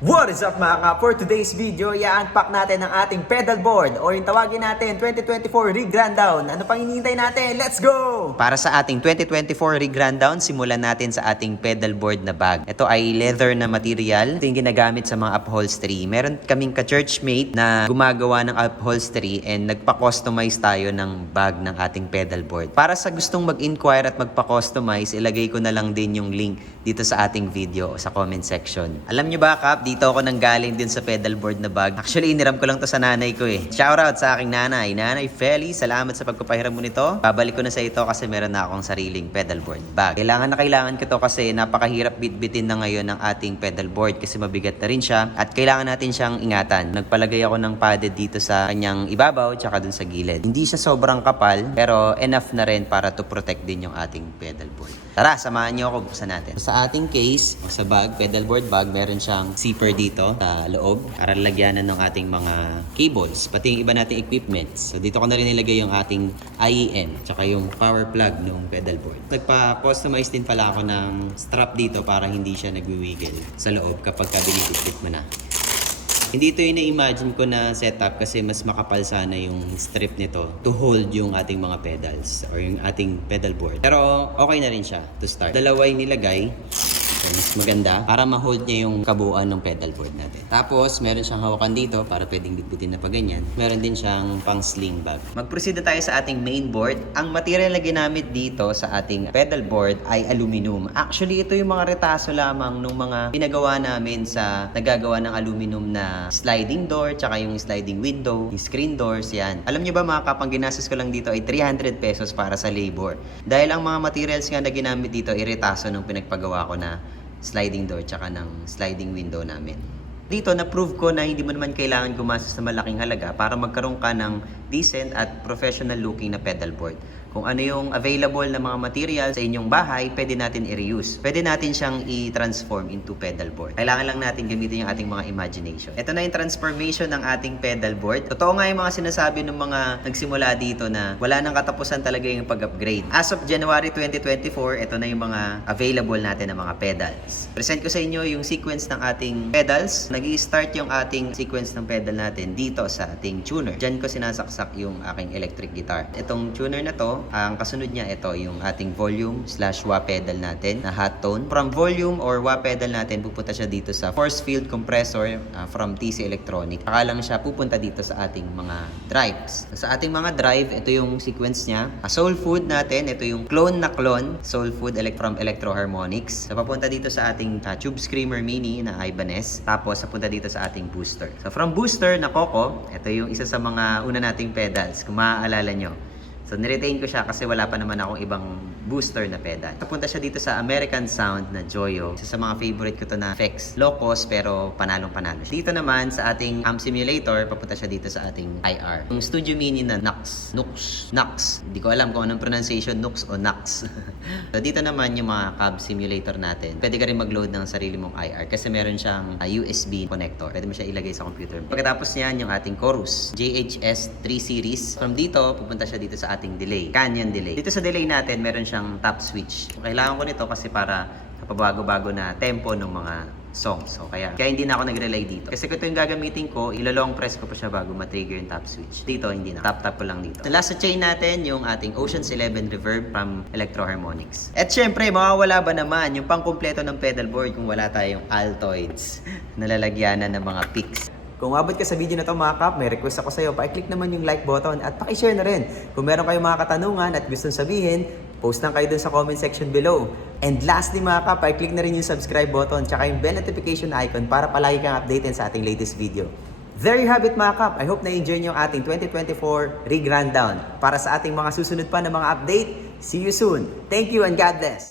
What is up mga ka? For today's video, i-unpack natin ang ating pedal board o yung tawagin natin 2024 rig rundown. Ano pang hinihintay natin? Let's go! Para sa ating 2024 rig rundown, simulan natin sa ating pedal board na bag. Ito ay leather na material. Ito yung ginagamit sa mga upholstery. Meron kaming ka-churchmate na gumagawa ng upholstery and nagpa-customize tayo ng bag ng ating pedal board. Para sa gustong mag-inquire at magpa-customize, ilagay ko na lang din yung link dito sa ating video sa comment section. Alam nyo ba, Kap? Dito ako nanggaling din sa pedal board na bag. Actually, iniram ko lang to sa nanay ko eh. Shoutout sa aking nanay. Nanay Feli, salamat sa pagpapahiram mo nito. Babalik ko na sa ito kasi meron na akong sariling pedal board bag. Kailangan ko to kasi napakahirap bitbitin na ngayon ng ating pedal board kasi mabigat na rin siya at kailangan natin siyang ingatan. Nagpalagay ako ng padded dito sa kanyang ibabaw tsaka dun sa gilid. Hindi siya sobrang kapal pero enough na rin para to protect din yung ating pedal board. Tara, samahan niyo ako, buksan natin. Sa ating case, sa bag, pedal board bag, meron siyang zipper dito sa loob para lagyanan ng ating mga cables, pati yung iba nating equipments. So dito ko na rin nilagay yung ating IEM, tsaka yung power plug ng pedal board. Nagpa-customize din pala ako ng strap dito para hindi siya nagwi-wiggle sa loob kapag binibitbit mo na. Hindi ito yung na-imagine ko na setup kasi mas makapal sana yung strip nito to hold yung ating mga pedals or yung ating pedal board. Pero okay na rin siya to start. Dalawa yung nilagay. So, mas maganda para ma-hold niya yung kabuuan ng pedal board natin. Tapos, meron siyang hawakan dito para pwedeng bitbitin na pa ganyan. Meron din siyang pang sling bag. Mag-proceed na tayo sa ating main board. Ang material na ginamit dito sa ating pedal board ay aluminum. Actually, ito yung mga retaso lamang ng mga pinagawa namin sa nagagawa ng aluminum na sliding door, tsaka yung sliding window, yung screen doors, yan. Alam nyo ba mga kapang ginastos ko lang dito ay 300 pesos para sa labor. Dahil ang mga materials nga na ginamit dito ay retaso ng pinagpagawa ko na sliding door tsaka ng sliding window namin. Dito, na-prove ko na hindi mo naman kailangan gumastos na malaking halaga para magkaroon ka ng decent at professional looking na pedal board. Kung ano yung available na mga materials sa inyong bahay, pwede natin i-reuse. Pwede natin siyang i-transform into pedal board. Kailangan lang natin gamitin yung ating mga imagination. Ito na yung transformation ng ating pedal board. Totoo nga yung mga sinasabi ng mga nagsimula dito na wala nang katapusan talaga yung pag-upgrade. As of January 2024, ito na yung mga available natin na mga pedals. Present ko sa inyo yung sequence ng ating pedals. Nag-i-start yung ating sequence ng pedal natin dito sa ating tuner. Diyan ko sinasaksak yung aking electric guitar. Itong tuner na to, ang kasunod niya ito yung ating volume/wah pedal natin na hot tone. From volume or wah pedal natin, pupunta siya dito sa force field compressor from TC Electronic. Saka lang siya pupunta dito sa ating mga drives. Sa ating mga drive, ito yung sequence niya. Soul food natin, ito yung clone na clone. Soul food from Electro Harmonics. So, papunta dito sa ating Tube Screamer Mini na Ibanez. Tapos, papunta dito sa ating booster. So, from booster na Coco, ito yung isa sa mga una nating pedals. Kung maaalala nyo. So, niretain ko siya kasi wala pa naman akong ibang booster na pedal. Napunta siya dito sa American Sound na Joyo. Isa sa mga favorite ko to na effects. Low cost pero panalong-panalo siya. Dito naman sa ating amp simulator, papunta siya dito sa ating IR. Yung Studio Mini na Nux. Hindi ko alam kung anong pronunciation, Nux o Nux. So, dito naman yung mga cab simulator natin. Pwede ka rin mag-load ng sarili mong IR kasi meron siyang USB connector. Pwede mo siya ilagay sa computer. Pagkatapos niyan, yung ating Chorus JHS 3 series. From dito, pupunta siya dito sa ating delay. Canyon delay. Dito sa delay natin, meron siyang top switch. Kailangan ko nito kasi para kapabago-bago na tempo ng mga songs. So, kaya hindi na ako nag-relay dito. Kasi kung ito yung gagamitin ko, ilalong press ko pa siya bago ma-trigger yung top switch. Dito, hindi na. Tap-tap ko lang dito. Last sa chain natin, yung ating Oceans 11 Reverb from Electro Harmonics. At syempre, mawawala ba naman yung pangkumpleto ng pedal board kung wala tayong Altoids na lalagyanan ng mga picks. Kung umabot ka sa video na to mga kap, may request ako sa iyo, pa-click naman yung like button at paki-share na rin. Kung meron kayong mga katanungan at gustong sabihin, post lang kayo dun sa comment section below. And lastly mga kap, pa-click na rin yung subscribe button tsaka yung bell notification icon para palagi kang updated sa ating latest video. There you have it mga kap. I hope na-enjoy nyo yung ating 2024 rig rundown. Para sa ating mga susunod pa na mga update, see you soon. Thank you and God bless!